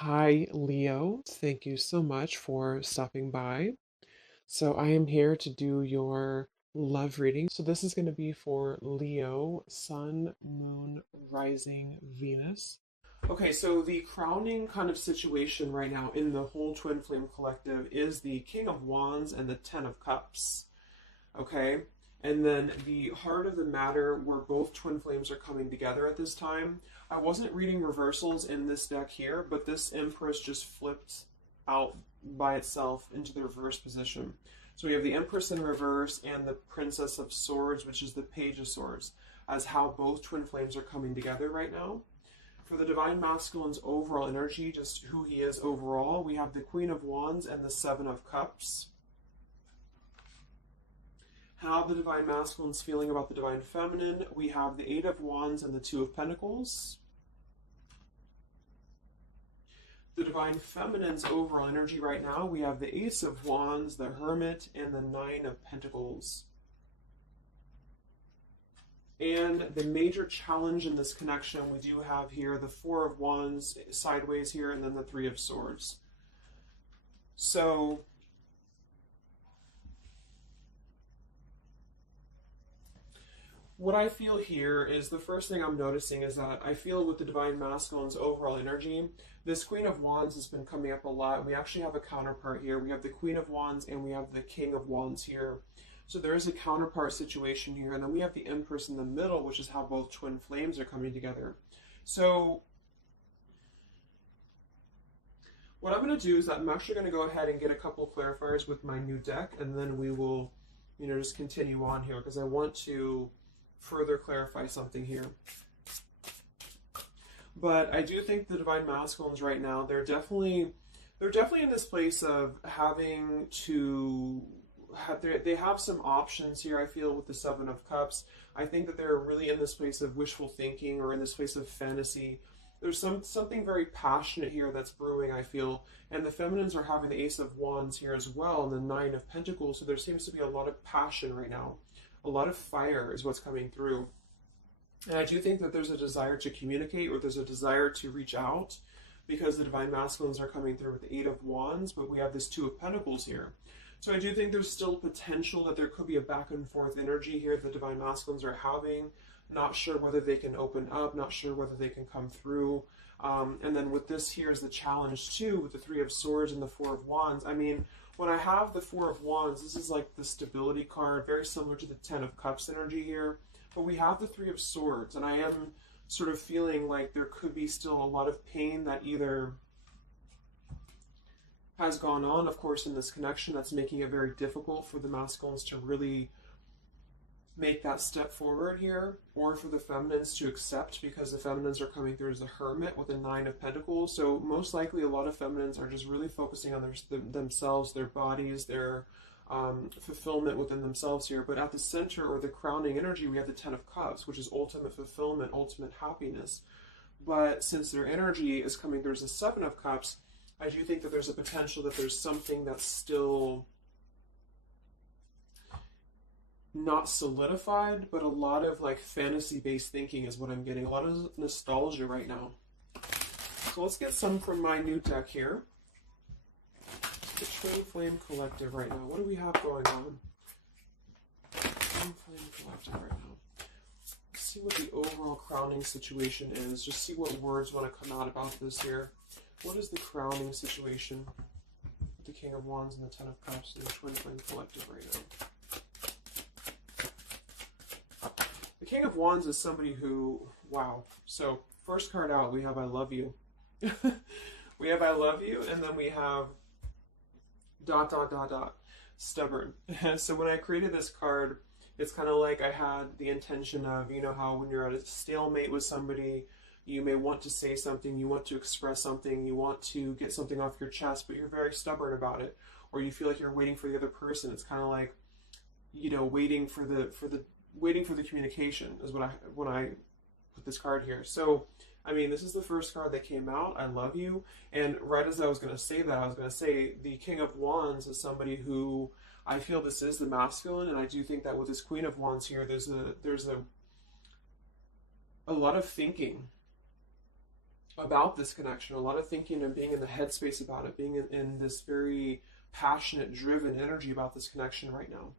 Hi, Leo. Thank you so much for stopping by. So, I am here to do your love reading. So, this is going to be for Leo, Sun, Moon, Rising, Venus. Okay, so the crowning kind of situation right now in the whole Twin Flame Collective is the King of Wands and the Ten of Cups. Okay, and then the heart of the matter where both twin flames are coming together at this time. I wasn't reading reversals in this deck here, but this Empress just flipped out by itself into the reverse position. So we have the Empress in reverse and the Princess of Swords, which is the Page of Swords, as how both twin flames are coming together right now. For the Divine Masculine's overall energy, just who he is overall, we have the Queen of Wands and the Seven of Cups. How the Divine Masculine's feeling about the Divine Feminine, we have the Eight of Wands and the Two of Pentacles. The Divine Feminine's overall energy right now, we have the Ace of Wands, the Hermit, and the Nine of Pentacles. And the major challenge in this connection, we do have here the Four of Wands sideways here, and then the Three of Swords. So what I feel here is the first thing I'm noticing is that I feel with the Divine Masculine's overall energy, this Queen of Wands has been coming up a lot. We actually have a counterpart here. We have the Queen of Wands and we have the King of Wands here. So there is a counterpart situation here. And then we have the Empress in the middle, which is how both twin flames are coming together. So what I'm going to do is that I'm actually going to go ahead and get a couple of clarifiers with my new deck. And then we will, just continue on here because I want to further clarify something here. But I do think the Divine Masculines right now, they're definitely in this place of having to they have some options here. I feel with the Seven of Cups, I think that they're really in this place of wishful thinking or in this place of fantasy. There's something very passionate here that's brewing, I feel. And the feminines are having the Ace of Wands here as well and the Nine of Pentacles. So there seems to be a lot of passion right now. A lot of fire is what's coming through. And I do think that there's a desire to communicate or there's a desire to reach out because the Divine Masculines are coming through with the Eight of Wands, but we have this Two of Pentacles here. So I do think there's still potential that there could be a back and forth energy here the Divine Masculines are having. Not sure whether they can open up, not sure whether they can come through. And then with this here is the challenge too, with the Three of Swords and the Four of Wands. I mean, when I have the Four of Wands, this is like the stability card, very similar to the Ten of Cups energy here. But we have the Three of Swords, and I am sort of feeling like there could be still a lot of pain that either has gone on, of course, in this connection that's making it very difficult for the masculines to really make that step forward here, or for the feminines to accept because the feminines are coming through as a Hermit with a Nine of Pentacles. So most likely a lot of feminines are just really focusing on themselves, their bodies, their fulfillment within themselves here. But at the center or the crowning energy, we have the Ten of Cups, which is ultimate fulfillment, ultimate happiness. But since their energy is coming through as the Seven of Cups, I do think that there's a potential that there's something that's still not solidified, but a lot of like fantasy-based thinking is what I'm getting. A lot of nostalgia right now. So let's get some from my new deck here. The Twin Flame Collective right now. What do we have going on? Twin Flame Collective right now. Let's see what the overall crowning situation is. Just see what words want to come out about this here. What is the crowning situation with the King of Wands and the Ten of Cups and the Twin Flame Collective right now? The King of Wands is somebody who, wow. So first card out, we have I love you. We have I love you, and then we have ... stubborn. So when I created this card, it's kind of like I had the intention of, how when you're at a stalemate with somebody, you may want to say something, you want to express something, you want to get something off your chest, but you're very stubborn about it, or you feel like you're waiting for the other person. It's kind of like, waiting for the communication is when I put this card here. So I mean, this is the first card that came out, I love you, and right as I was going to say that, I was going to say the King of Wands is somebody who I feel this is the masculine, and I do think that with this Queen of Wands here, there's a lot of thinking about this connection, a lot of thinking and being in the headspace about it, being in this very passionate, driven energy about this connection right now.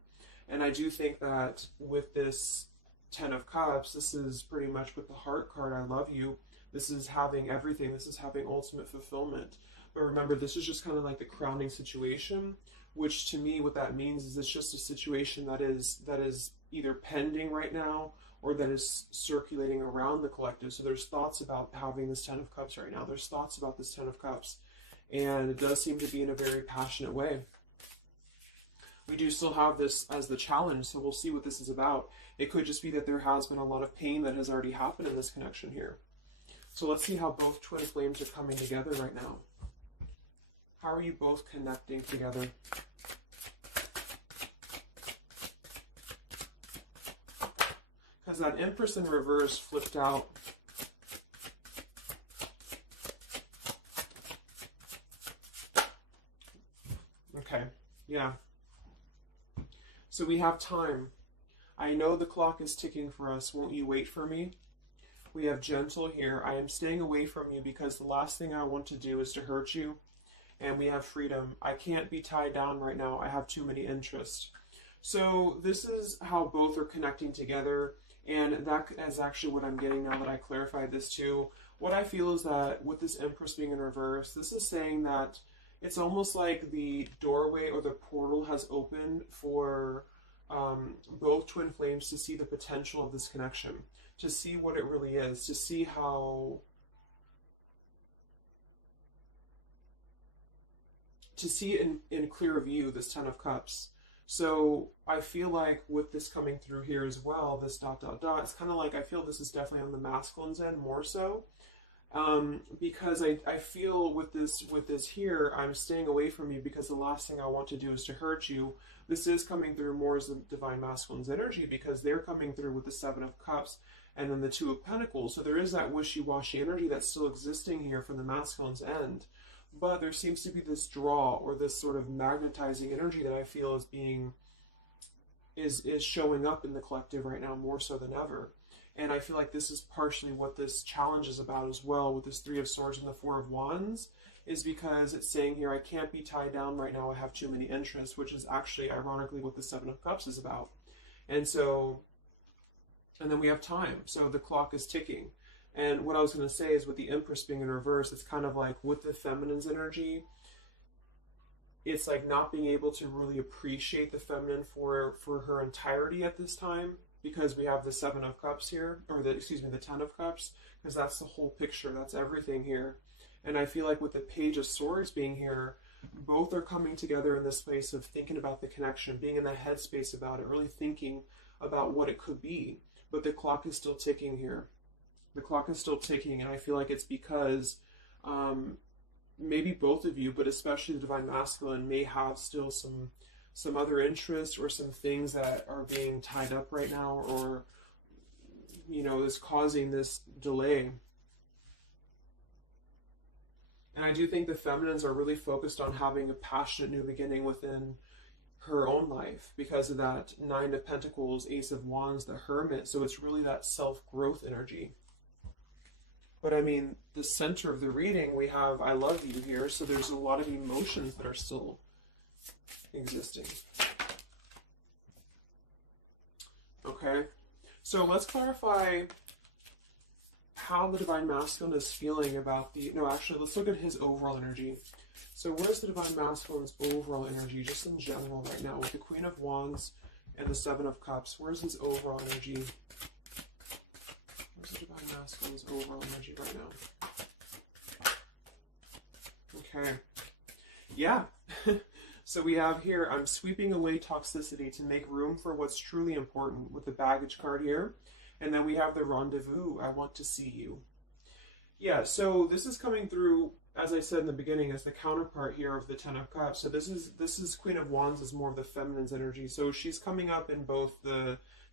And I do think that with this Ten of Cups, this is pretty much with the heart card, I love you. This is having everything. This is having ultimate fulfillment. But remember, this is just kind of like the crowning situation, which to me, what that means is it's just a situation that is either pending right now or that is circulating around the collective. So there's thoughts about having this Ten of Cups right now. There's thoughts about this Ten of Cups. And it does seem to be in a very passionate way. We do still have this as the challenge, so we'll see what this is about. It could just be that there has been a lot of pain that has already happened in this connection here. So let's see how both twin flames are coming together right now. How are you both connecting together? Because that Empress in reverse flipped out. Okay, yeah. So we have time. I know the clock is ticking for us. Won't you wait for me? We have gentle here. I am staying away from you because the last thing I want to do is to hurt you. And we have freedom. I can't be tied down right now. I have too many interests. So this is how both are connecting together. And that is actually what I'm getting now that I clarified this too. What I feel is that with this Empress being in reverse, this is saying that it's almost like the doorway or the portal has opened for both twin flames to see the potential of this connection, to see what it really is, to see how, to see it in clear view, this Ten of Cups. So I feel like with this coming through here as well, this dot, dot, dot, it's kind of like I feel this is definitely on the masculine's end more so. Because I feel with this here, I'm staying away from you because the last thing I want to do is to hurt you. This is coming through more as the Divine Masculine's energy because they're coming through with the Seven of Cups and then the Two of Pentacles. So there is that wishy-washy energy that's still existing here from the masculine's end. But there seems to be this draw or this sort of magnetizing energy that I feel is being, is showing up in the collective right now more so than ever. And I feel like this is partially what this challenge is about as well with this Three of Swords and the Four of Wands, is because it's saying here, I can't be tied down right now, I have too many interests, which is actually ironically what the Seven of Cups is about. And so, and then we have time. So the clock is ticking. And what I was going to say is with the Empress being in reverse, it's kind of like with the feminine's energy, it's like not being able to really appreciate the feminine for her entirety at this time, because we have the Seven of Cups here, or the Ten of Cups, because that's the whole picture, that's everything here. And I feel like with the Page of Swords being here, both are coming together in this place of thinking about the connection, being in that headspace about it, really thinking about what it could be. But the clock is still ticking here. The clock is still ticking, and I feel like it's because maybe both of you, but especially the Divine Masculine, may have still some other interests or some things that are being tied up right now, or, you know, is causing this delay. And I do think the feminines are really focused on having a passionate new beginning within her own life because of that Nine of Pentacles, Ace of Wands, the Hermit. So it's really that self-growth energy. But I mean, the center of the reading, we have I love you here. So there's a lot of emotions that are still existing. Okay, so let's clarify how the Divine Masculine is feeling about the, no, actually, let's look at his overall energy. So where's the Divine Masculine's overall energy, just in general right now, with the Queen of Wands and the Seven of Cups? Where's his overall energy? Where's the Divine Masculine's overall energy right now? Okay, yeah. So we have here, I'm sweeping away toxicity to make room for what's truly important, with the baggage card here. And then we have the rendezvous, I want to see you. Yeah, so this is coming through, as I said in the beginning, as the counterpart here of the Ten of Cups. So this is Queen of Wands is more of the feminine's energy. So she's coming up in both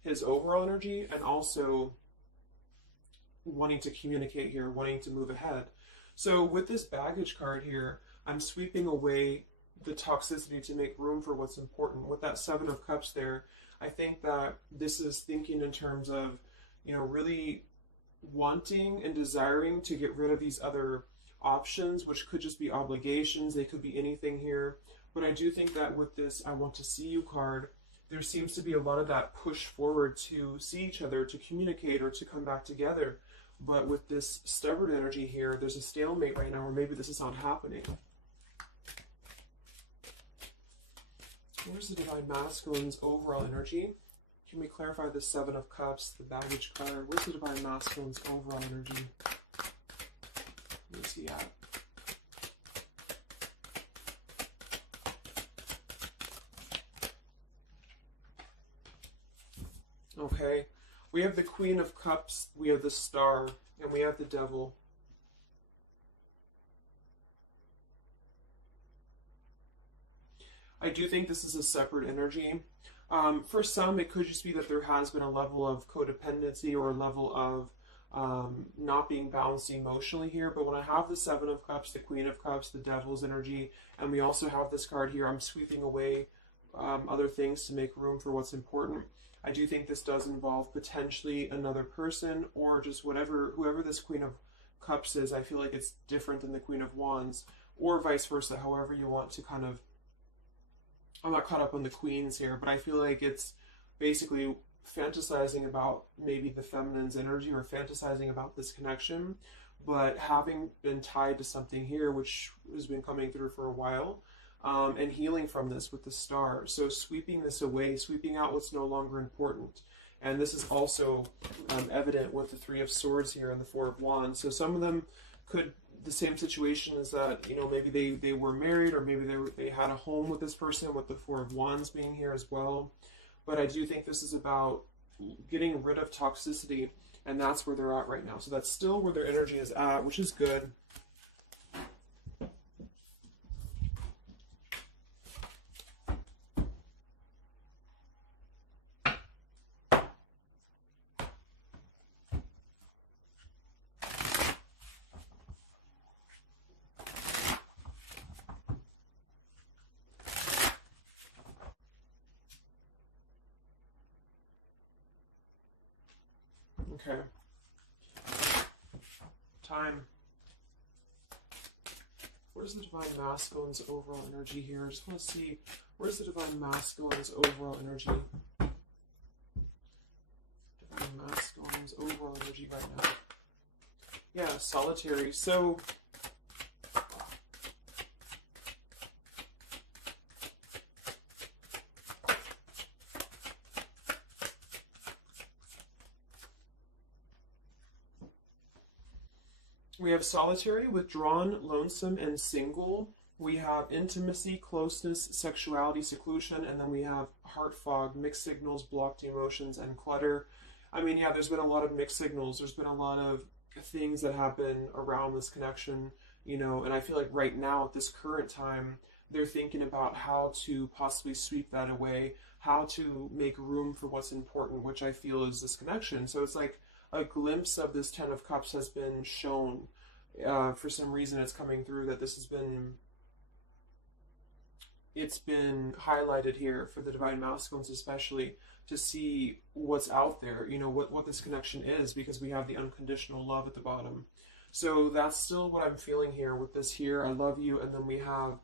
his overall energy and also wanting to communicate here, wanting to move ahead. So with this baggage card here, I'm sweeping away the toxicity to make room for what's important. With that Seven of Cups there, I think that this is thinking in terms of, you know, really wanting and desiring to get rid of these other options, which could just be obligations. They could be anything here. But I do think that with this I want to see you card, there seems to be a lot of that push forward to see each other, to communicate, or to come back together. But with this stubborn energy here, there's a stalemate right now, or maybe this is not happening. Where's the Divine Masculine's overall energy? Can we clarify the Seven of Cups, the baggage card? Where's the Divine Masculine's overall energy? Where's he at? Okay, we have the Queen of Cups, we have the Star, and we have the Devil. I do think this is a separate energy. For some, it could just be that there has been a level of codependency or a level of not being balanced emotionally here. But when I have the Seven of Cups, the Queen of Cups, the Devil's energy, and we also have this card here, I'm sweeping away other things to make room for what's important. I do think this does involve potentially another person, or just whoever this Queen of Cups is. I feel like it's different than the Queen of Wands, or vice versa, however you want to kind of... I'm not caught up on the queens here, but I feel like it's basically fantasizing about maybe the feminine's energy, or fantasizing about this connection, but having been tied to something here which has been coming through for a while, and healing from this with the Star. So sweeping this away, sweeping out what's no longer important. And this is also evident with the Three of Swords here and the Four of Wands. So some of them could... The same situation is that, you know, maybe they were married, or maybe they had a home with this person, with the Four of Wands being here as well. But I do think this is about getting rid of toxicity, and that's where they're at right now. So that's still where their energy is at, which is good. Okay. Time. Where's the Divine Masculine's overall energy here? I just want to see, where's the Divine Masculine's overall energy? Divine Masculine's overall energy right now. Yeah, solitary. So... we have solitary, withdrawn, lonesome, and single. We have intimacy, closeness, sexuality, seclusion, and then we have heart fog, mixed signals, blocked emotions, and clutter. I mean, yeah, there's been a lot of mixed signals. There's been a lot of things that happen around this connection, you know, and I feel like right now at this current time, they're thinking about how to possibly sweep that away, how to make room for what's important, which I feel is this connection. So it's like a glimpse of this Ten of Cups has been shown. For some reason it's coming through that this has been, it's been highlighted here for the Divine Masculines especially, to see what's out there, you know, what this connection is, because we have the unconditional love at the bottom. So that's still what I'm feeling here with this here, I love you, and then we have,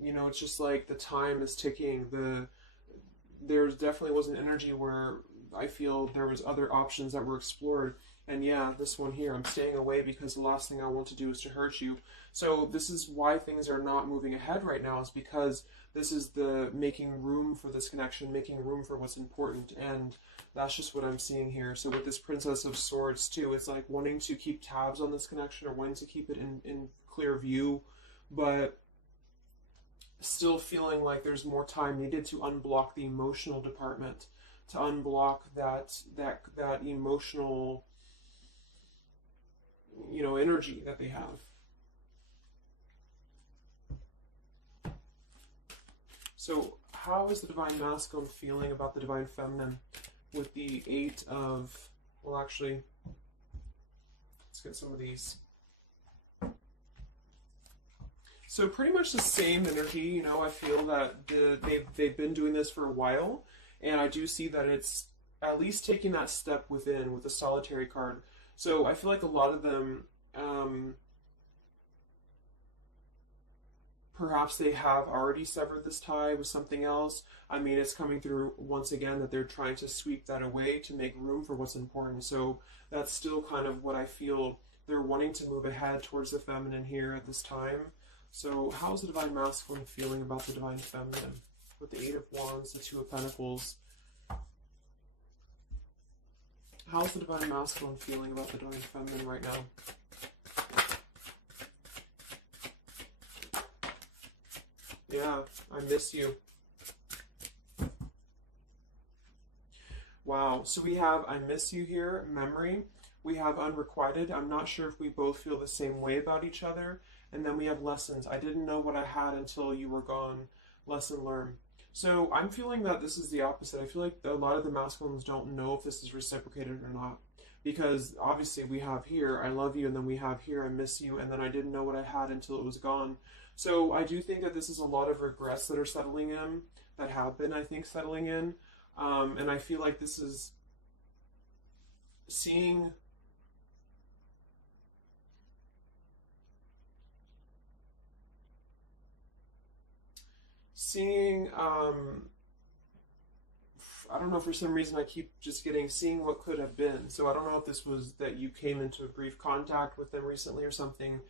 you know, it's just like the time is ticking. There definitely was an energy where I feel there was other options that were explored. And yeah, this one here, I'm staying away because the last thing I want to do is to hurt you. So this is why things are not moving ahead right now, is because this is the making room for this connection, making room for what's important. And that's just what I'm seeing here. So with this Princess of Swords too, it's like wanting to keep tabs on this connection, or wanting to keep it in clear view, but still feeling like there's more time needed to unblock the emotional department, to unblock that emotional, you know, energy that they have. So how is the Divine Masculine feeling about the Divine Feminine with the Eight of, well actually, let's get some of these. So pretty much the same energy, you know, I feel that they've been doing this for a while, and I do see that it's at least taking that step within with the solitary card. So I feel like a lot of them, perhaps they have already severed this tie with something else. I mean, it's coming through once again that they're trying to sweep that away to make room for what's important. So that's still kind of what I feel. They're wanting to move ahead towards the feminine here at this time. So how's the Divine Masculine feeling about the Divine Feminine? With the Eight of Wands, the Two of Pentacles. How's the Divine Masculine feeling about the Divine Feminine right now? Yeah, I miss you. Wow, so we have I miss you here, memory. We have unrequited. I'm not sure if we both feel the same way about each other. And then we have lessons. I didn't know what I had until you were gone. Lesson learned. So I'm feeling that this is the opposite. I feel like a lot of the masculines don't know if this is reciprocated or not. Because obviously we have here, I love you, and then we have here, I miss you, and then I didn't know what I had until it was gone. So I do think that this is a lot of regrets that are settling in, that have been, I think, settling in. And I feel like this is seeing I don't know, for some reason I keep just getting seeing what could have been. So I don't know if this was that you came into a brief contact with them recently or something,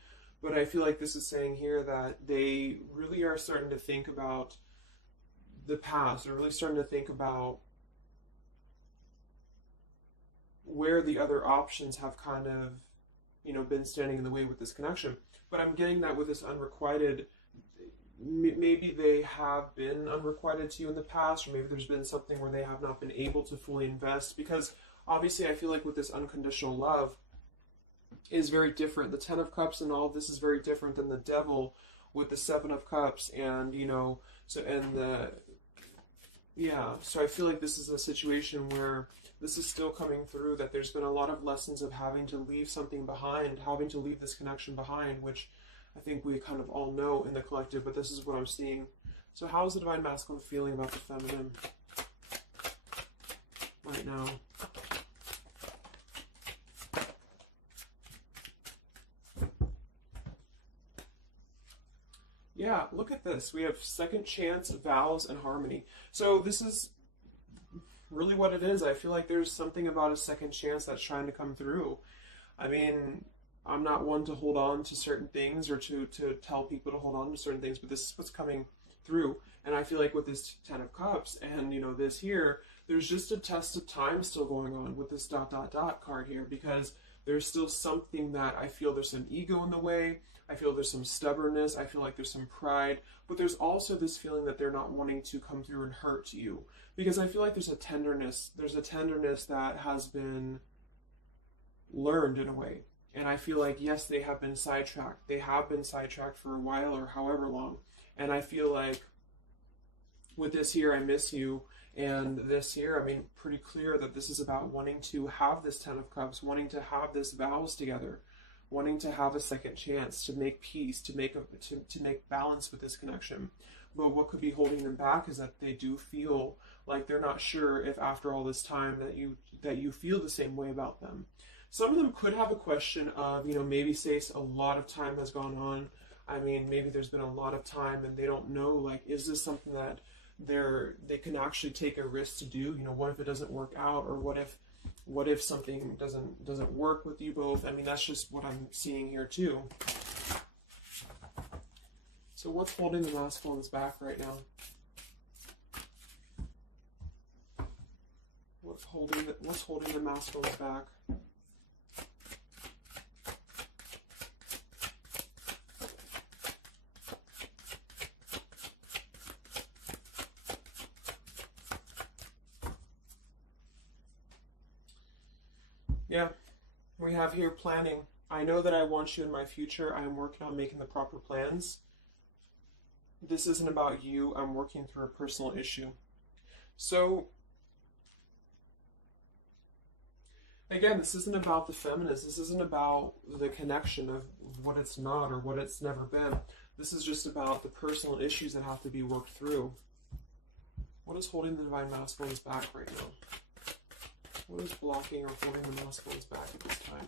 but I feel like this is saying here that they really are starting to think about the past. They're really starting to think about where the other options have kind of, you know, been standing in the way with this connection. But I'm getting that with this unrequited, maybe they have been unrequited to you in the past, or maybe there's been something where they have not been able to fully invest, because obviously I feel like with this unconditional love is very different. The Ten of Cups and all of this is very different than the Devil with the Seven of Cups, and you know, so so I feel like this is a situation where this is still coming through, that there's been a lot of lessons of having to leave something behind, having to leave this connection behind, which I think we kind of all know in the collective, but this is what I'm seeing. So how is the Divine Masculine feeling about the feminine right now? Yeah, look at this. We have second chance, vows, and harmony. So this is really what it is. I feel like there's something about a second chance that's trying to come through. I mean, I'm not one to hold on to certain things or to tell people to hold on to certain things, but this is what's coming through. And I feel like with this Ten of Cups and, you know, this here, there's just a test of time still going on with this ... card here, because there's still something that I feel there's some ego in the way. I feel there's some stubbornness. I feel like there's some pride, but there's also this feeling that they're not wanting to come through and hurt you, because I feel like there's a tenderness. There's a tenderness that has been learned in a way. And I feel like, yes, they have been sidetracked. They have been sidetracked for a while or however long. And I feel like with this here, I miss you, and this here, I mean, pretty clear that this is about wanting to have this Ten of Cups, wanting to have this vows together, wanting to have a second chance, to make peace, to make balance with this connection. But what could be holding them back is that they do feel like they're not sure if after all this time that you feel the same way about them. Some of them could have a question of, you know, maybe say a lot of time has gone on. I mean, maybe there's been a lot of time and they don't know, like, is this something that they can actually take a risk to do? You know, what if it doesn't work out, or what if something doesn't work with you both? I mean, that's just what I'm seeing here too. So what's holding the masculines back right now? What's holding the masculines back? Yeah, we have here planning. I know that I want you in my future. I am working on making the proper plans. This isn't about you. I'm working through a personal issue. So, again, this isn't about the feminist. This isn't about the connection of what it's not or what it's never been. This is just about the personal issues that have to be worked through. What is holding the Divine Masculines back right now? What is blocking or holding the masculines back at this time?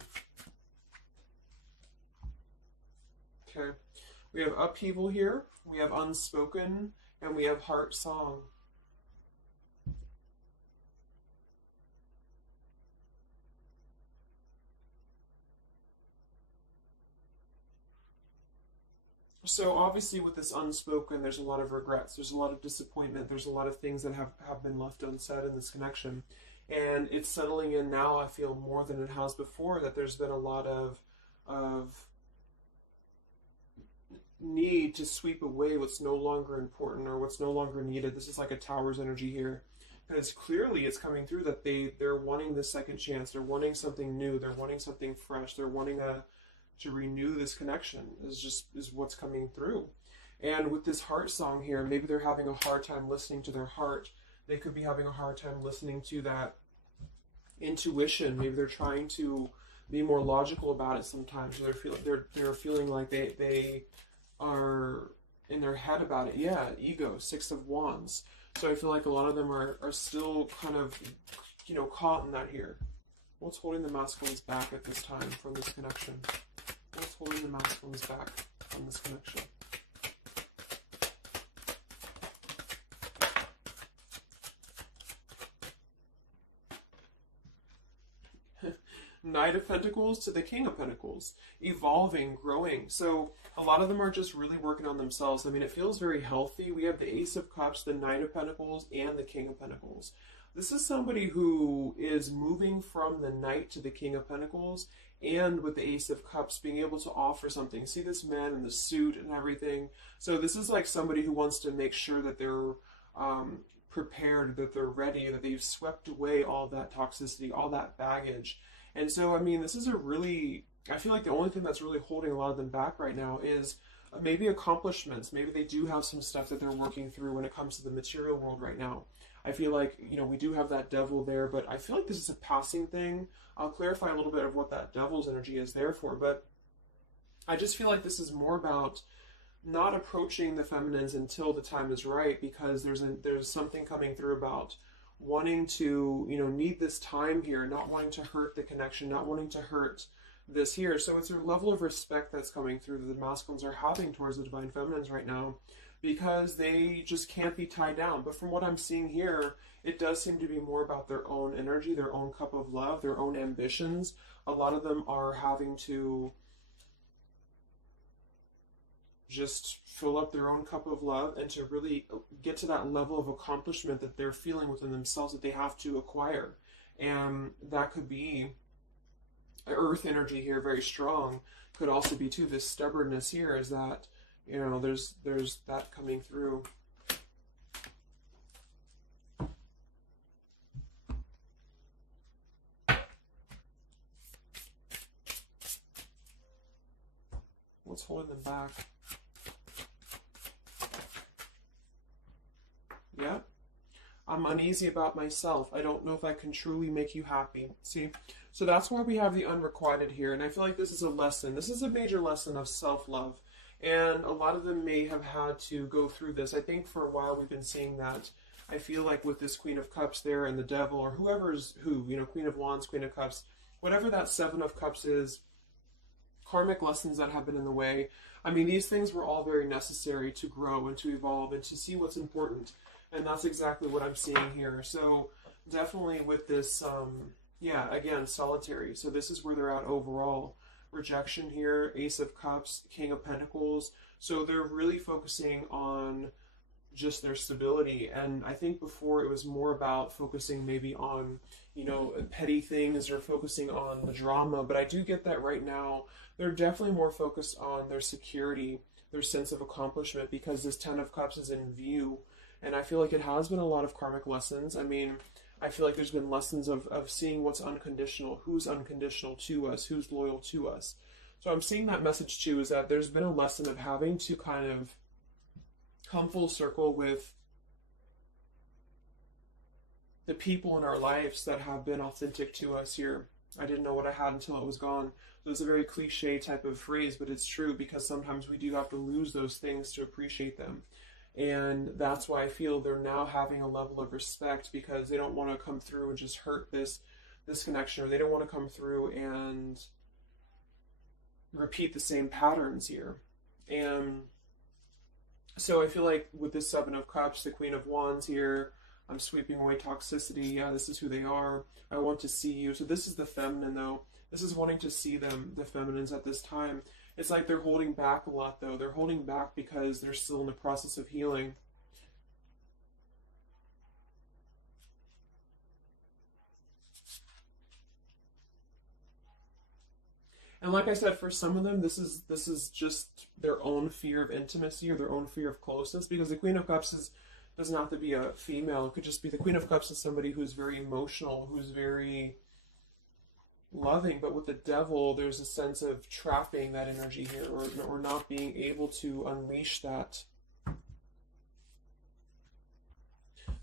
Okay. We have upheaval here. We have unspoken. And we have heart song. So obviously with this unspoken, there's a lot of regrets, there's a lot of disappointment, there's a lot of things that have been left unsaid in this connection. And it's settling in now, I feel, more than it has before, that there's been a lot of need to sweep away what's no longer important or what's no longer needed. This is like a tower's energy here. Because clearly it's coming through that they're wanting the second chance, they're wanting something new, they're wanting something fresh, they're wanting to renew this connection is what's coming through. And with this heart song here, maybe they're having a hard time listening to their heart. They could be having a hard time listening to that intuition. Maybe they're trying to be more logical about it sometimes. They're feeling like they are in their head about it. Yeah, ego, 6 of Wands. So I feel like a lot of them are still kind of, caught in that here. What's holding the masculines back at this time from this connection? What's holding the masculines back from this connection? Knight of Pentacles to the King of Pentacles. Evolving, growing. So a lot of them are just really working on themselves. I mean, it feels very healthy. We have the Ace of Cups, the Knight of Pentacles, and the King of Pentacles. This is somebody who is moving from the Knight to the King of Pentacles, and with the Ace of Cups being able to offer something. See this man in the suit and everything. So this is like somebody who wants to make sure that they're prepared, that they're ready, that they've swept away all that toxicity, all that baggage. And so, I mean, this is I feel like the only thing that's really holding a lot of them back right now is maybe accomplishments. Maybe they do have some stuff that they're working through when it comes to the material world right now. I feel like, we do have that devil there, but I feel like this is a passing thing. I'll clarify a little bit of what that devil's energy is there for, but I just feel like this is more about not approaching the feminines until the time is right, because there's something coming through about wanting to, need this time here, not wanting to hurt the connection, not wanting to hurt this here. So it's a level of respect that's coming through that the masculines are having towards the divine feminines right now, because they just can't be tied down. But from what I'm seeing here, it does seem to be more about their own energy, their own cup of love, their own ambitions. A lot of them are having to just fill up their own cup of love and to really get to that level of accomplishment that they're feeling within themselves that they have to acquire. And that could be earth energy here, very strong. Could also be too this stubbornness here, is that there's that coming through. What's holding them back? Yeah. I'm uneasy about myself. I don't know if I can truly make you happy. See? So that's why we have the unrequited here. And I feel like this is a lesson. This is a major lesson of self-love. And a lot of them may have had to go through this. I think for a while we've been seeing that. I feel like with this Queen of Cups there and the Devil, or whoever's who, Queen of Wands, Queen of Cups, whatever that Seven of Cups is, karmic lessons that have been in the way. I mean, these things were all very necessary to grow and to evolve and to see what's important. And that's exactly what I'm seeing here. So definitely with this, again, solitary. So this is where they're at overall. Rejection here, Ace of Cups, King of Pentacles. So they're really focusing on just their stability. And I think before it was more about focusing maybe on, petty things or focusing on the drama. But I do get that right now they're definitely more focused on their security, their sense of accomplishment, because this Ten of Cups is in view. And I feel like it has been a lot of karmic lessons. I mean, I feel like there's been lessons of seeing what's unconditional, who's unconditional to us, who's loyal to us. So I'm seeing that message too, is that there's been a lesson of having to kind of come full circle with the people in our lives that have been authentic to us here. I didn't know what I had until it was gone. So it's a very cliche type of phrase, but it's true, because sometimes we do have to lose those things to appreciate them. And that's why I feel they're now having a level of respect, because they don't want to come through and just hurt this this connection, or they don't want to come through and repeat the same patterns here. And so I feel like with this Seven of Cups, the Queen of Wands here, I'm sweeping away toxicity. Yeah, this is who they are. I want to see you. So this is the feminine, though. This is wanting to see them, the feminines at this time. It's like they're holding back a lot, though. They're holding back because they're still in the process of healing. And like I said, for some of them, this is just their own fear of intimacy or their own fear of closeness, because the Queen of Cups doesn't have to be a female. It could just be the Queen of Cups is somebody who's very emotional, who's very loving. But with the Devil, there's a sense of trapping that energy here, or not being able to unleash that.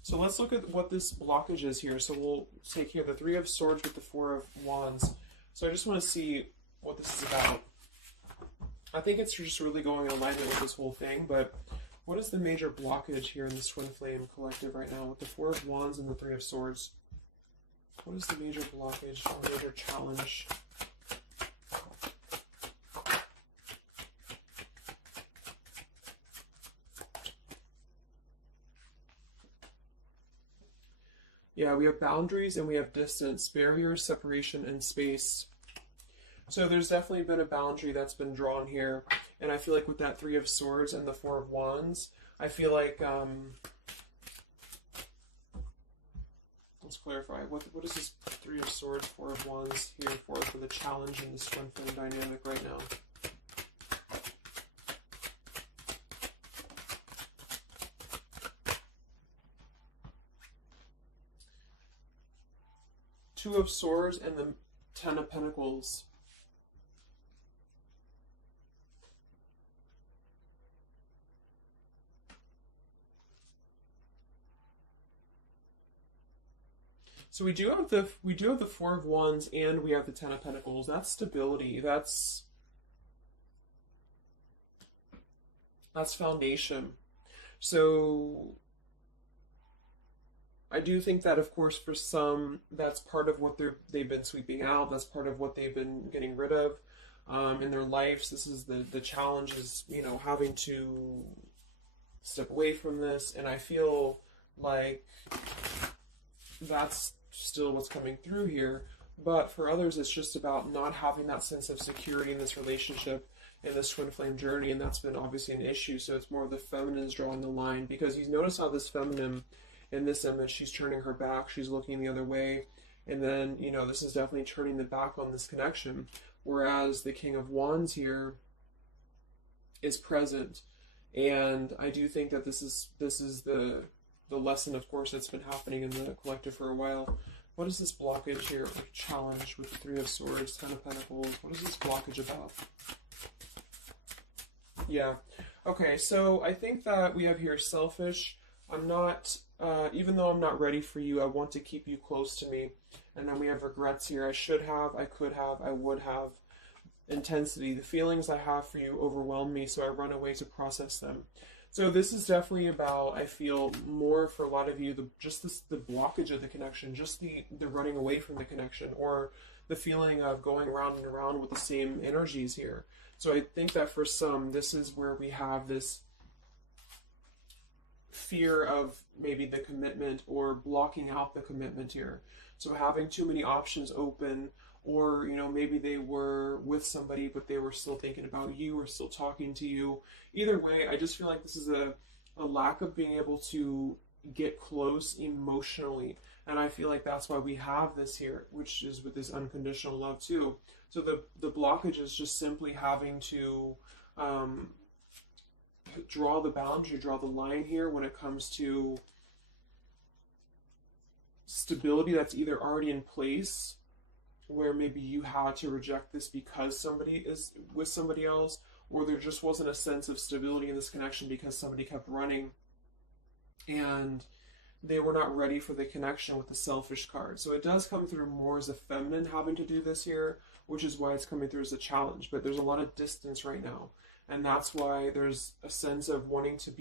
So let's look at what this blockage is here. So we'll take here the Three of Swords with the Four of Wands. So I just want to see what this is about. I think it's just really going in alignment with this whole thing, but what is the major blockage here in this Twin Flame collective right now with the Four of Wands and the Three of Swords? What is the major blockage or major challenge? Yeah, we have boundaries and we have distance, barriers, separation, and space. So there's definitely been a boundary that's been drawn here. And I feel like with that Three of Swords and the Four of Wands, I feel like, let's clarify, what is this Three of Swords, Four of Wands here for the challenge in this Twin Flame dynamic right now? Two of Swords and the Ten of Pentacles. So we do have the Four of Wands and we have the Ten of Pentacles. That's stability. That's foundation. So I do think that, of course, for some, that's part of what they've been sweeping out. That's part of what they've been getting rid of in their lives. This is the challenge is, having to step away from this. And I feel like that's still what's coming through here. But for others, it's just about not having that sense of security in this relationship, in this Twin Flame journey. And that's been obviously an issue. So it's more of the feminine's drawing the line, because you notice how this feminine in this image, she's turning her back, she's looking the other way, and then, this is definitely turning the back on this connection, whereas the King of Wands here is present. And I do think that this is the lesson, of course, that's been happening in the collective for a while. What is this blockage here, or challenge with the Three of Swords, Ten of Pentacles? What is this blockage about? Yeah. Okay, so I think that we have here selfish. I'm not, even though I'm not ready for you, I want to keep you close to me. And then we have regrets here. I should have, I could have, I would have. Intensity. The feelings I have for you overwhelm me, so I run away to process them. So this is definitely about, I feel, more for a lot of you, the blockage of the connection, just the running away from the connection, or the feeling of going around and around with the same energies here. So I think that for some, this is where we have this fear of maybe the commitment, or blocking out the commitment here. So having too many options open, or maybe they were with somebody but they were still thinking about you, or still talking to you. Either way, I just feel like this is a lack of being able to get close emotionally, and I feel like that's why we have this here, which is with this unconditional love too. So the blockage is just simply having to draw the boundary, draw the line here when it comes to stability that's either already in place, where maybe you had to reject this because somebody is with somebody else, or there just wasn't a sense of stability in this connection because somebody kept running and they were not ready for the connection with the selfish card. So it does come through more as a feminine having to do this here, which is why it's coming through as a challenge. But there's a lot of distance right now. And that's why there's a sense of wanting to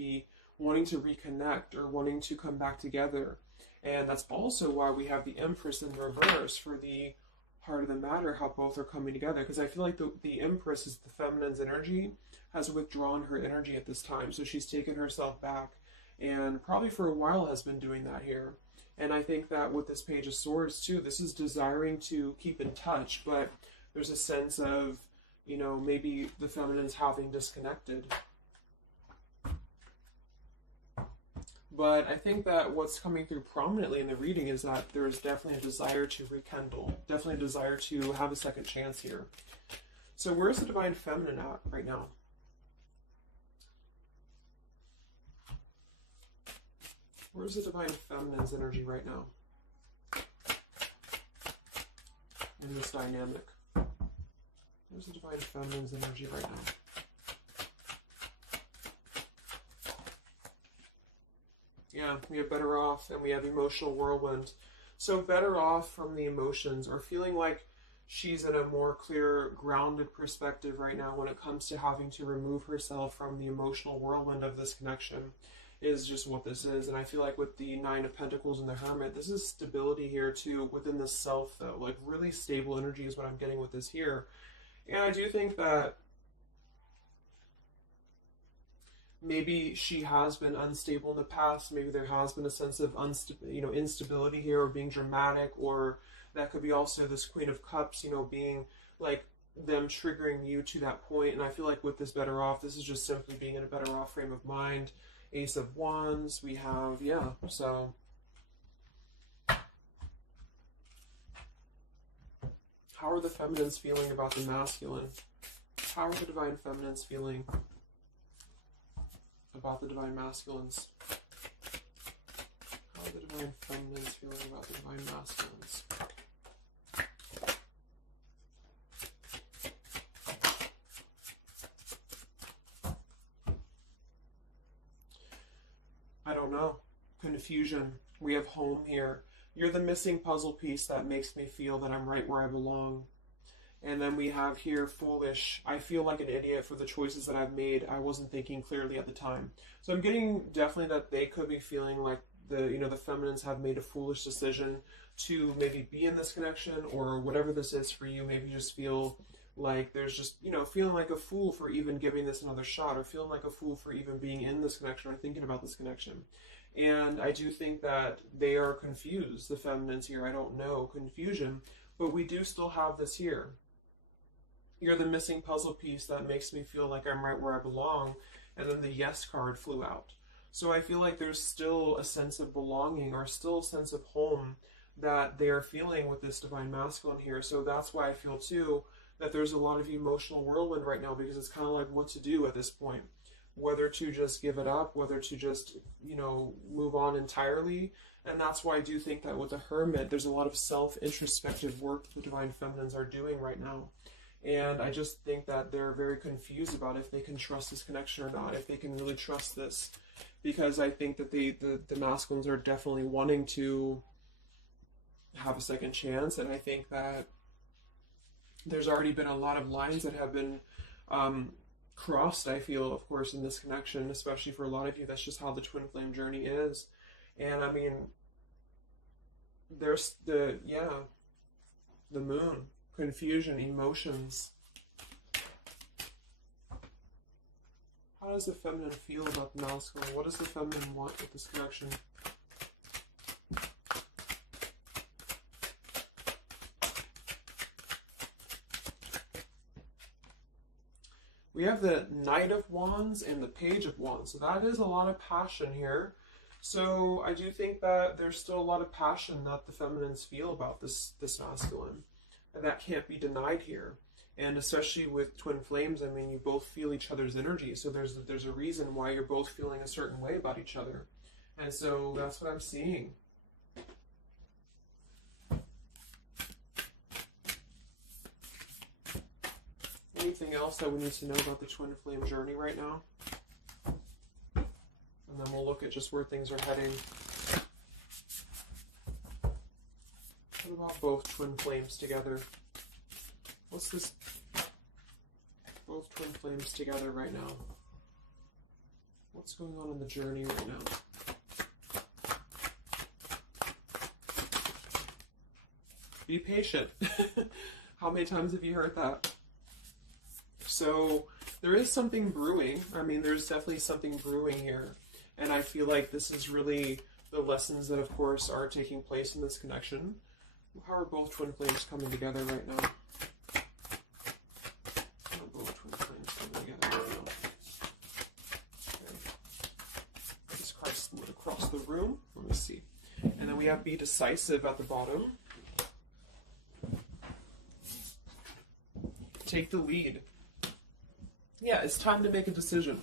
reconnect, or wanting to come back together. And that's also why we have the Empress in reverse for the heart of the matter, how both are coming together. Because I feel like the Empress is the feminine's energy, has withdrawn her energy at this time. So she's taken herself back, and probably for a while has been doing that here. And I think that with this Page of Swords too, this is desiring to keep in touch, but there's a sense of, you know, maybe the feminine's having disconnected. But I think that what's coming through prominently in the reading is that there is definitely a desire to rekindle, definitely a desire to have a second chance here. So where's the Divine Feminine at right now? Where's the Divine Feminine's energy right now in this dynamic? Where's the Divine Feminine's energy right now? Yeah, we have better off, and we have emotional whirlwind. So better off from the emotions, or feeling like she's in a more clear, grounded perspective right now when it comes to having to remove herself from the emotional whirlwind of this connection, is just what this is. And I feel like with the Nine of Pentacles and the Hermit, this is stability here too, within the self though. Like really stable energy is what I'm getting with this here. And I do think that maybe she has been unstable in the past. Maybe there has been a sense of instability here, or being dramatic, or that could be also this Queen of Cups, you know, being like them triggering you to that point. And I feel like with this better off, this is just simply being in a better off frame of mind. Ace of Wands, we have, yeah, so how are the feminines feeling about the masculine? How are the Divine Feminines feeling about the Divine Masculines? How are the Divine Feminines feeling about the Divine Masculines? I don't know. Confusion. We have home here. You're the missing puzzle piece that makes me feel that I'm right where I belong. And then we have here foolish. I feel like an idiot for the choices that I've made. I wasn't thinking clearly at the time. So I'm getting definitely that they could be feeling like the feminines have made a foolish decision to maybe be in this connection, or whatever this is for you. Maybe just feel like there's just, feeling like a fool for even giving this another shot, or feeling like a fool for even being in this connection or thinking about this connection. And I do think that they are confused, the feminines here. I don't know, confusion, but we do still have this here. You're the missing puzzle piece that makes me feel like I'm right where I belong. And then the yes card flew out. So I feel like there's still a sense of belonging, or still a sense of home that they are feeling with this Divine Masculine here. So that's why I feel too that there's a lot of emotional whirlwind right now, because it's kind of like what to do at this point. Whether to just give it up, whether to just, move on entirely. And that's why I do think that with the Hermit, there's a lot of self-introspective work that the Divine Feminines are doing right now. And I just think that they're very confused about if they can trust this connection or not, if they can really trust this. Because I think that the masculines are definitely wanting to have a second chance. And I think that there's already been a lot of lines that have been crossed, I feel, of course, in this connection, especially for a lot of you. That's just how the twin flame journey is. And I mean, there's the moon, confusion, emotions. How does the feminine feel about the masculine? What does the feminine want with this connection? We have the Knight of Wands and the Page of Wands. So that is a lot of passion here. So I do think that there's still a lot of passion that the feminines feel about this masculine. And that can't be denied here. And especially with twin flames, I mean, you both feel each other's energy. So there's a reason why you're both feeling a certain way about each other. And so that's what I'm seeing. Anything else that we need to know about the twin flame journey right now? And then we'll look at just where things are heading. What about both twin flames together? What's this? Both twin flames together right now. What's going on in the journey right now? Be patient. How many times have you heard that? So there is something brewing. I mean, there's definitely something brewing here. And I feel like this is really the lessons that, of course, are taking place in this connection. How are both twin flames coming together right now? How are both twin flames coming together right now? Okay. This card split across the room. Let me see. And then we have be decisive at the bottom. Take the lead. Yeah, it's time to make a decision.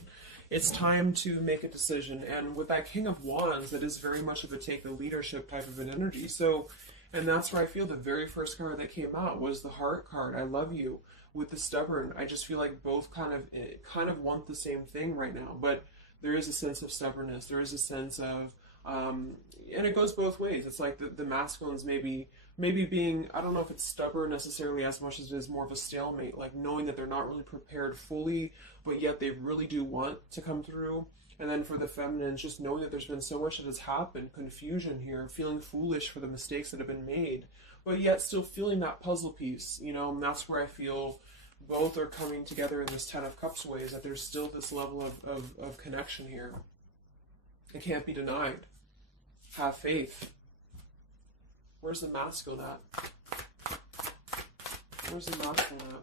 It's time to make a decision. And with that King of Wands, that is very much of a take the leadership type of an energy. So, and that's where I feel the very first card that came out was the Heart card. I love you. With the Stubborn, I just feel like both kind of want the same thing right now. But there is a sense of stubbornness. There is a sense of, and it goes both ways. It's like the masculines maybe being, I don't know if it's stubborn necessarily as much as it is more of a stalemate, like knowing that they're not really prepared fully, but yet they really do want to come through. And then for the feminines, just knowing that there's been so much that has happened, confusion here, feeling foolish for the mistakes that have been made, but yet still feeling that puzzle piece, you know, and that's where I feel both are coming together in this Ten of Cups ways, that there's still this level of connection here. It can't be denied. Have faith. Where's the masculine at? Where's the masculine at?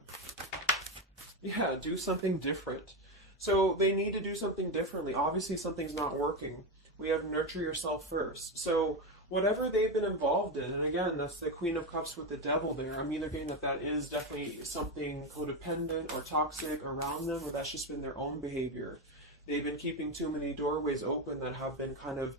Yeah, do something different. So they need to do something differently. Obviously something's not working. We have nurture yourself first. So whatever they've been involved in, and again, that's the Queen of Cups with the Devil there. I'm either getting that is definitely something codependent or toxic around them, or that's just been their own behavior. They've been keeping too many doorways open that have been kind of,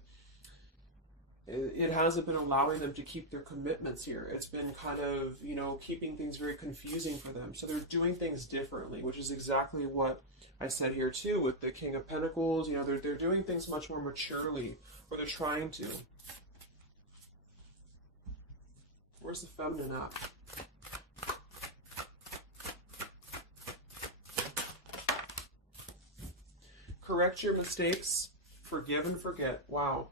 it hasn't been allowing them to keep their commitments here. It's been kind of, you know, keeping things very confusing for them. So they're doing things differently, which is exactly what I said here too with the King of Pentacles. You know, they're doing things much more maturely, or they're trying to. Where's the feminine at? Correct your mistakes, forgive and forget. Wow.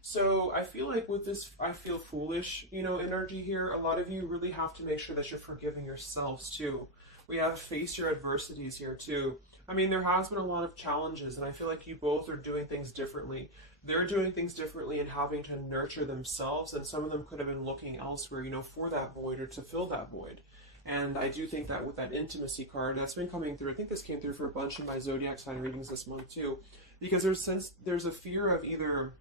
So I feel like with this, I feel foolish, you know, energy here. A lot of you really have to make sure that you're forgiving yourselves too. We have face your adversities here too. I mean, there has been a lot of challenges, and I feel like you both are doing things differently. They're doing things differently and having to nurture themselves, and some of them could have been looking elsewhere, you know, for that void or to fill that void. And I do think that with that intimacy card, that's been coming through. I think this came through for a bunch of my zodiac sign readings this month too, because there's a fear of either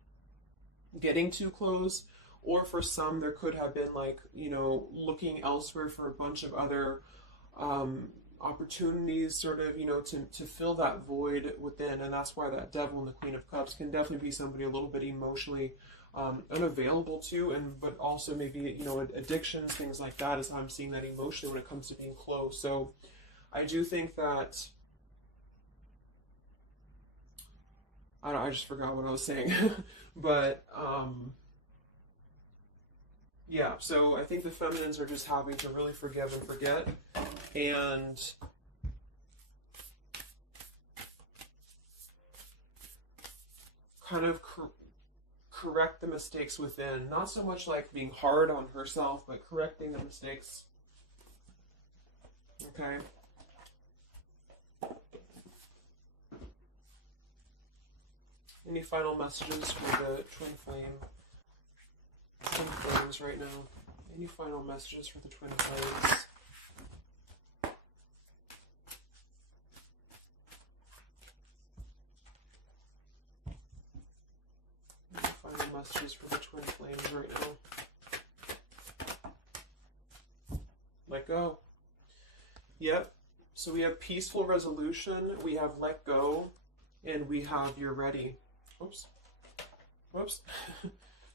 getting too close, or for some there could have been like, you know, looking elsewhere for a bunch of other opportunities, sort of, you know, to fill that void within. And that's why that Devil and the Queen of Cups can definitely be somebody a little bit emotionally unavailable to, and but also maybe, you know, addictions, things like that, is how I'm seeing that emotionally when it comes to being close. So I do think that I just forgot what I was saying. But yeah, so I think the feminines are just having to really forgive and forget, and kind of correct the mistakes within. Not so much like being hard on herself, but correcting the mistakes. Okay. Any final messages for the twin flames right now? Any final messages for the twin flames? Any final messages for the twin flames right now? Let go. Yep. So we have peaceful resolution, we have let go, and we have you're ready. Oops. Whoops.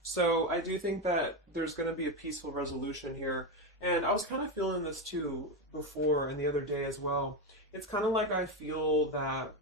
So I do think that there's going to be a peaceful resolution here. And I was kind of feeling this too before and the other day as well. It's kind of like I feel that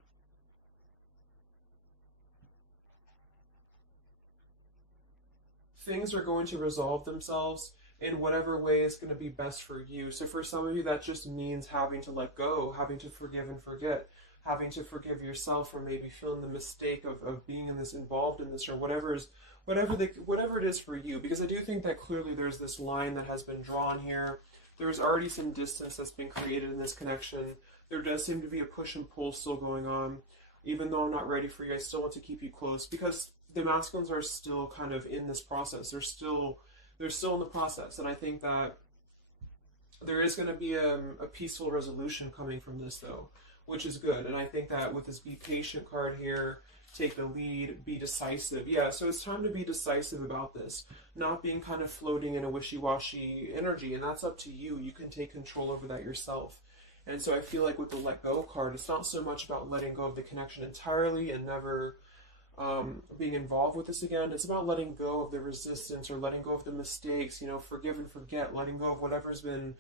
things are going to resolve themselves in whatever way is going to be best for you. So for some of you, that just means having to let go, having to forgive and forget. having to forgive yourself for maybe feeling the mistake of being in this, involved in this, or whatever it is for you. Because I do think that clearly there's this line that has been drawn here. There's already some distance that's been created in this connection. There does seem to be a push and pull still going on. Even though I'm not ready for you, I still want to keep you close, because the masculines are still kind of in this process. They're still in the process, and I think that there is going to be a peaceful resolution coming from this, though, which is good. And I think that with this be patient card here, take the lead, be decisive. Yeah, so it's time to be decisive about this, not being kind of floating in a wishy-washy energy, and that's up to you. You can take control over that yourself. And so I feel like with the let go card, it's not so much about letting go of the connection entirely and never being involved with this again. It's about letting go of the resistance, or letting go of the mistakes, forgive and forget, letting go of whatever's been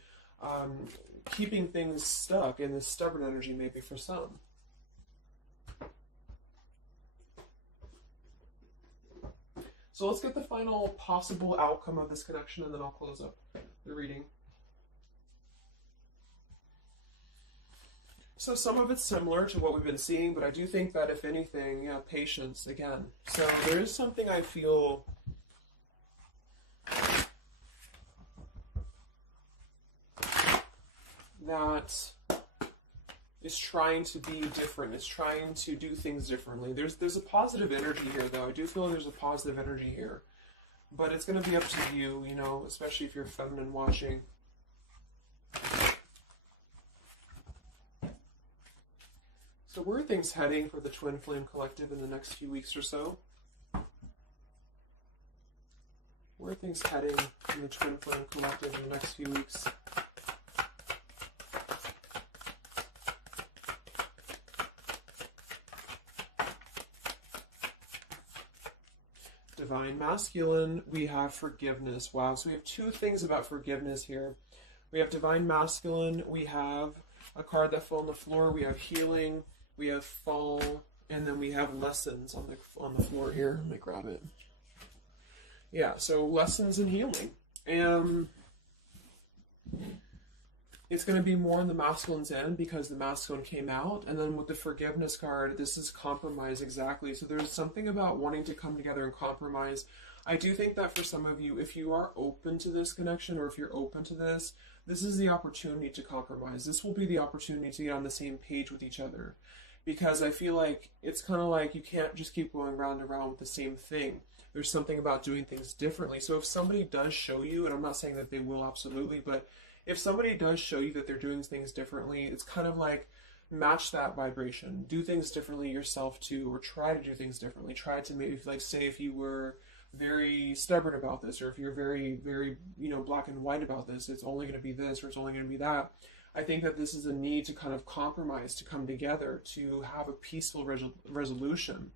keeping things stuck in this stubborn energy, maybe for some. So let's get the final possible outcome of this connection, and then I'll close up the reading. So some of it's similar to what we've been seeing, but I do think that if anything, patience again. So there is something I feel that is trying to be different. It's trying to do things differently. There's a positive energy here, though. I do feel there's a positive energy here. But it's going to be up to you, especially if you're feminine watching. So where are things heading for the Twin Flame Collective in the next few weeks or so? Where are things heading in the Twin Flame Collective in the next few weeks? Divine Masculine, we have forgiveness. Wow, so we have two things about forgiveness here. We have Divine Masculine, we have a card that fell on the floor, we have healing, we have fall, and then we have lessons on the floor here. Let me grab it. Yeah, so lessons and healing. And it's going to be more on the masculine's end because the masculine came out. And then with the forgiveness card, this is compromise, exactly. So there's something about wanting to come together and compromise. I do think that for some of you, if you are open to this connection, or if you're open to this, this is the opportunity to compromise. This will be the opportunity to get on the same page with each other. Because I feel like it's kind of like you can't just keep going round and round with the same thing. There's something about doing things differently. So if somebody does show you, and I'm not saying that they will absolutely, but if somebody does show you that they're doing things differently, it's kind of like match that vibration. Do things differently yourself too, or try to do things differently. Try to maybe, like, say if you were very stubborn about this, or if you're very, very, black and white about this, it's only going to be this, or it's only going to be that. I think that this is a need to kind of compromise, to come together, to have a peaceful resolution.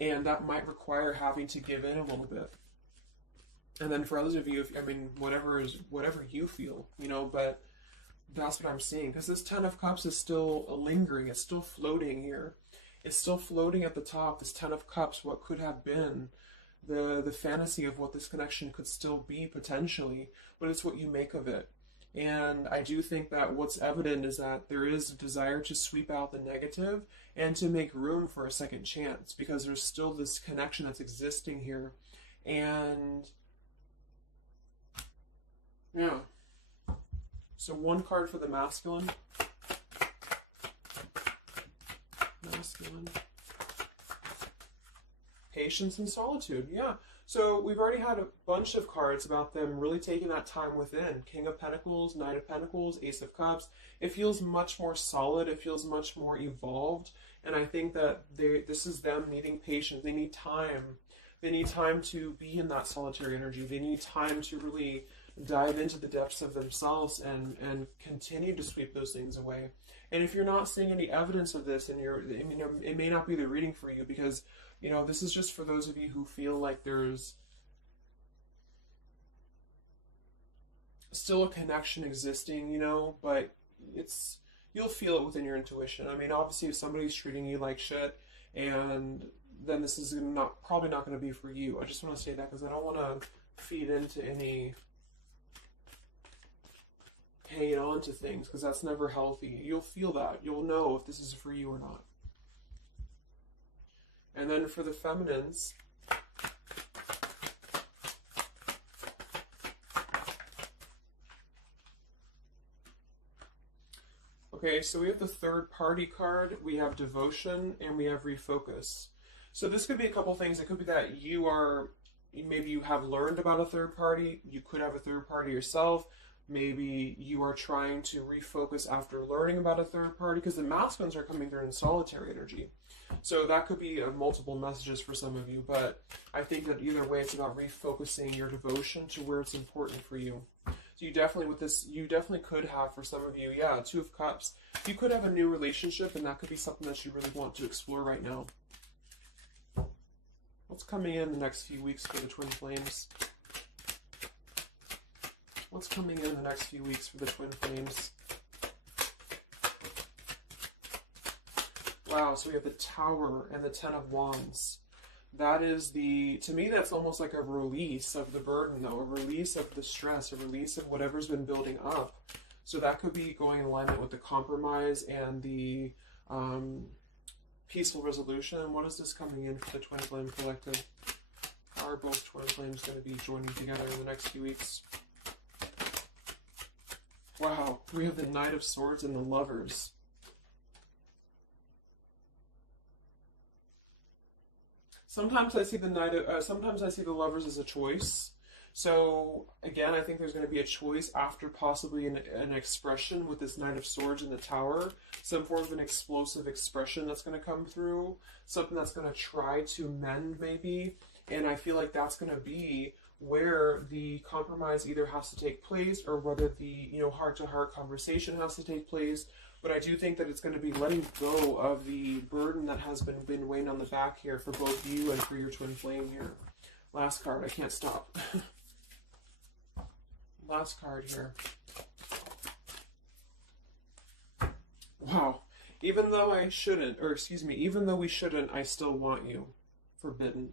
And that might require having to give in a little bit. And then for others of you, whatever you feel, but that's what I'm seeing. Because this Ten of Cups is still lingering. It's still floating here. It's still floating at the top. This Ten of Cups, what could have been the fantasy of what this connection could still be potentially, but it's what you make of it. And I do think that what's evident is that there is a desire to sweep out the negative and to make room for a second chance, because there's still this connection that's existing here. And yeah. So one card for the masculine. Masculine. Patience and solitude. Yeah. So we've already had a bunch of cards about them really taking that time within. King of Pentacles, Knight of Pentacles, Ace of Cups. It feels much more solid. It feels much more evolved. And I think that this is them needing patience. They need time. They need time to be in that solitary energy. They need time to really dive into the depths of themselves and continue to sweep those things away. And if you're not seeing any evidence of this, and it may not be the reading for you, because this is just for those of you who feel like there's still a connection existing, but you'll feel it within your intuition. Obviously if somebody's treating you like shit, and then this is probably not going to be for you. I just want to say that because I don't want to feed into any hanging on to things, because that's never healthy. You'll feel that. You'll know if this is for you or not. And then for the feminines, okay, so we have the third party card, we have devotion, and we have refocus. So this could be a couple things. It could be that maybe you have learned about a third party, you could have a third party yourself, maybe you are trying to refocus after learning about a third party, because the masculines are coming through in solitary energy. So that could be multiple messages for some of you, but I think that either way it's about refocusing your devotion to where it's important for you. So you definitely, with this, you definitely could have, for some of you, yeah, Two of Cups. You could have a new relationship, and that could be something that you really want to explore right now. What's coming in the next few weeks for the Twin Flames? What's coming in the next few weeks for the Twin Flames? Wow, so we have the Tower and the Ten of Wands. That is to me, that's almost like a release of the burden, though, a release of the stress, a release of whatever's been building up. So that could be going in alignment with the compromise and the peaceful resolution. What is this coming in for the Twin Flame Collective? How are both Twin Flames going to be joining together in the next few weeks? Wow, we have the Knight of Swords and the Lovers. Sometimes I see sometimes I see the Lovers as a choice. So again, I think there's going to be a choice after possibly an expression with this Knight of Swords in the Tower. Some form of an explosive expression that's going to come through. Something that's going to try to mend maybe. And I feel like that's going to be where the compromise either has to take place or whether the heart-to-heart conversation has to take place. But I do think that it's going to be letting go of the burden that has been weighing on the back here for both you and for your Twin Flame here. Last card, I can't stop. Last card here. Wow. Even though I shouldn't, or excuse me, even though we shouldn't, I still want you. Forbidden.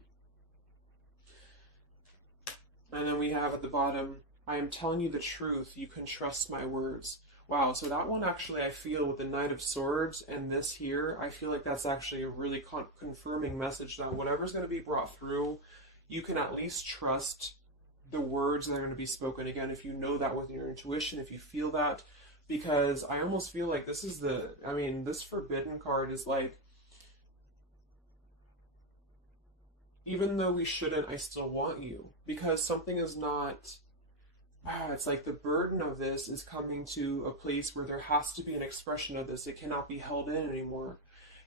And then we have at the bottom, I am telling you the truth, you can trust my words. Wow, so that one actually, I feel with the Knight of Swords and this here, I feel like that's actually a really confirming message that whatever's going to be brought through, you can at least trust the words that are going to be spoken. Again, if you know that with your intuition, if you feel that, because I almost feel like this is this Forbidden card is like, even though we shouldn't, I still want you. Because something is not... it's like the burden of this is coming to a place where there has to be an expression of this. It cannot be held in anymore.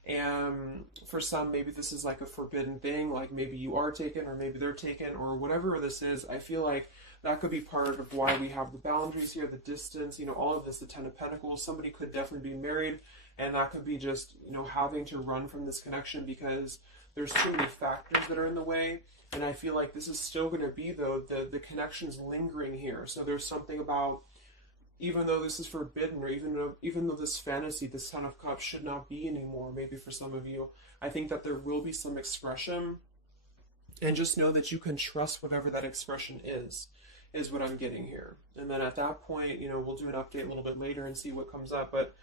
And for some, maybe this is like a forbidden thing, like maybe you are taken or maybe they're taken or whatever this is. I feel like that could be part of why we have the boundaries here, the distance, all of this, the Ten of Pentacles. Somebody could definitely be married, and that could be just, having to run from this connection because there's too many factors that are in the way. And I feel like this is still going to be, though, the connection's lingering here. So there's something about, even though this is forbidden, or even though this fantasy, this Ten of Cups should not be anymore, maybe for some of you, I think that there will be some expression. And just know that you can trust whatever that expression is what I'm getting here. And then at that point, we'll do an update a little bit later and see what comes up. But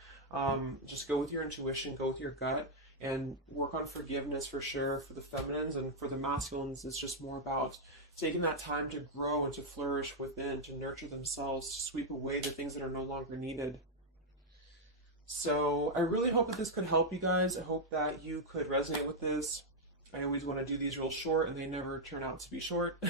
just go with your intuition, go with your gut. And work on forgiveness for sure for the feminines, and for the masculines, it's just more about taking that time to grow and to flourish within, to nurture themselves, to sweep away the things that are no longer needed. So I really hope that this could help you guys. I hope that you could resonate with this. I always want to do these real short, and they never turn out to be short.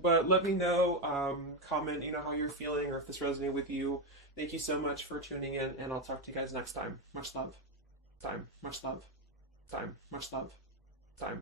But let me know, comment, how you're feeling, or if this resonated with you. Thank you so much for tuning in, and I'll talk to you guys next time. Much love. Time, much love. Time, much love. Time.